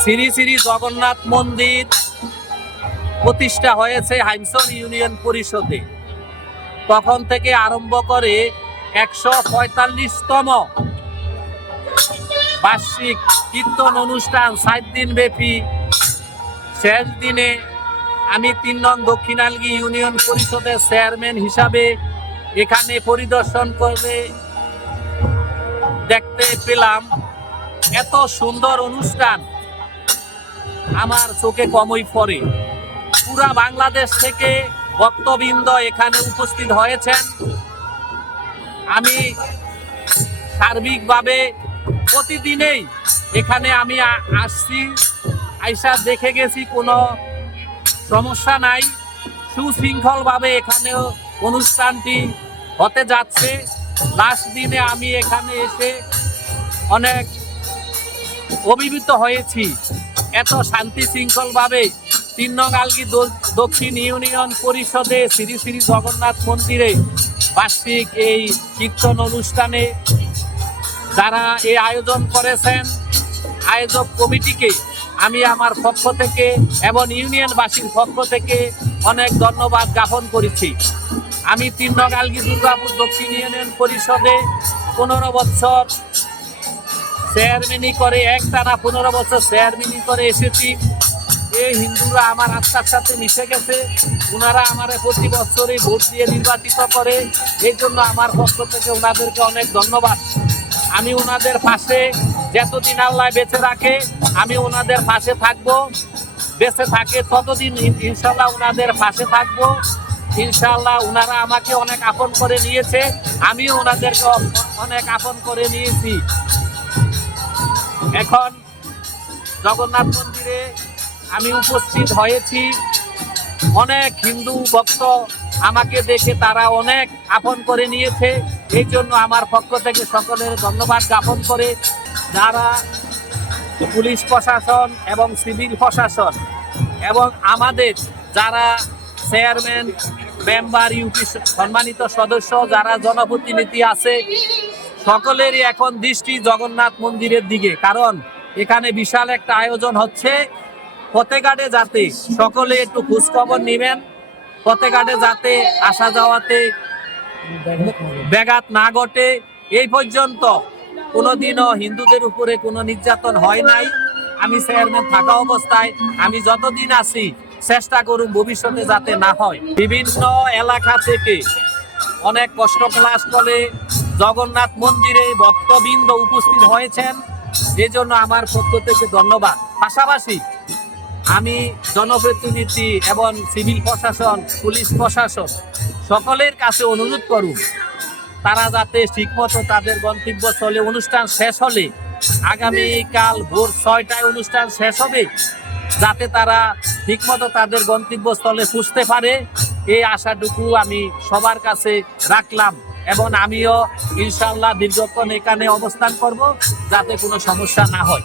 শ্রী শ্রী জগন্নাথ মন্দির প্রতিষ্ঠা হয়েছে হাইমচর ইউনিয়ন পরিষদে। তখন থেকে আরম্ভ করে 145তম বার্ষিক কীর্তন অনুষ্ঠান 7 দিন ব্যাপী। শেষ দিনে আমি 3 নং দক্ষিণালগি ইউনিয়ন পরিষদের চেয়ারম্যান হিসাবে এখানে পরিদর্শন করে দেখতে পেলাম এত সুন্দর অনুষ্ঠান আমার চোখে কমই পড়ে। পুরা বাংলাদেশ থেকে ভক্তবৃন্দ এখানে উপস্থিত হয়েছেন। আমি সার্বিকভাবে প্রতিদিনেই এখানে আমি আসছি, আইসা দেখে গেছি, কোনো সমস্যা নাই। সুশৃঙ্খলভাবে এখানেও অনুষ্ঠানটি হতে যাচ্ছে। লাস্ট দিনে আমি এখানে এসে অনেক অভিভূত হয়েছি। এত শান্তি শৃঙ্খলভাবে 3 নং আলগি দক্ষিণ ইউনিয়ন পরিষদে শ্রী শ্রী জগন্নাথ মন্দিরে বার্ষিক এই কীর্তন অনুষ্ঠানে যারা এই আয়োজন করেছেন, আয়োজক কমিটিকে আমি আমার পক্ষ থেকে এবং ইউনিয়নবাসীর পক্ষ থেকে অনেক ধন্যবাদ জ্ঞাপন করেছি। আমি 3 নং আলগি দুর্গাপুর দক্ষিণ ইউনিয়ন পরিষদে 15 বছর চেয়ারম্যানি করে, একটানা 15 বছর চেয়ারম্যানি করে এসেছি। এই হিন্দুরা আমার আত্মার সাথে মিশে গেছে। ওনারা আমার প্রতি বছরই ভোট দিয়ে নির্বাচিত করে। এই জন্য আমার পক্ষ থেকে ওনাদেরকে অনেক ধন্যবাদ। আমি ওনাদের পাশে যতদিন আল্লাহ বেঁচে রাখে আমি ওনাদের পাশে থাকবো। বেঁচে থাকে ততদিন ইনশাল্লাহ ওনাদের পাশে থাকবো। ইনশাল্লাহ ওনারা আমাকে অনেক আপন করে নিয়েছে, আমিও ওনাদেরকে অনেক আপন করে নিয়েছি। এখন জগন্নাথ মন্দিরে আমি উপস্থিত হয়েছি। অনেক হিন্দু ভক্ত আমাকে দেখে তারা অনেক আপন করে নিয়েছে। এই জন্য আমার পক্ষ থেকে সকলের ধন্যবাদ জ্ঞাপন করে যারা পুলিশ প্রশাসন এবং সিভিল প্রশাসন এবং আমাদের যারা চেয়ারম্যান, মেম্বার, ইউপি সম্মানিত সদস্য, যারা জনপ্রতিনিধি আছে, সকলেরই এখন দৃষ্টি জগন্নাথ মন্দিরের দিকে। কারণ এখানে বিশাল একটা আয়োজন হচ্ছে। ফতেঘাটে যাতে সকলে একটু খোঁজখবর নেবেন, ফতেঘাটে যাতে আসা যাওয়াতে ব্যাঘাত না ঘটে। এই পর্যন্ত কোনোদিনও হিন্দুদের উপরে কোনো নির্যাতন হয় নাই। আমি চেয়ারম্যান থাকা অবস্থায় আমি যতদিন আছি চেষ্টা করুন ভবিষ্যতে যাতে না হয়। বিভিন্ন এলাকা থেকে অনেক কষ্ট ক্লাস করে জগন্নাথ মন্দিরে ভক্তবৃন্দ উপস্থিত হয়েছেন। এই জন্য আমার পক্ষ থেকে ধন্যবাদ। পাশাপাশি আমি জনপ্রতিনিধি এবং সিভিল প্রশাসন, পুলিশ প্রশাসন সকলের কাছে অনুরোধ করুন তারা যাতে ঠিকমতো তাদের গন্তব্যস্থলে অনুষ্ঠান শেষ হলে, আগামীকাল ভোর 6টায় অনুষ্ঠান শেষ হবে, যাতে তারা ঠিকমতো তাদের গন্তব্যস্থলে পৌঁছতে পারে। এই আশাটুকু আমি সবার কাছে রাখলাম এবং আমিও ইনশাআল্লাহ দীর্ঘক্ষণ এখানে অবস্থান করব যাতে কোনো সমস্যা না হয়।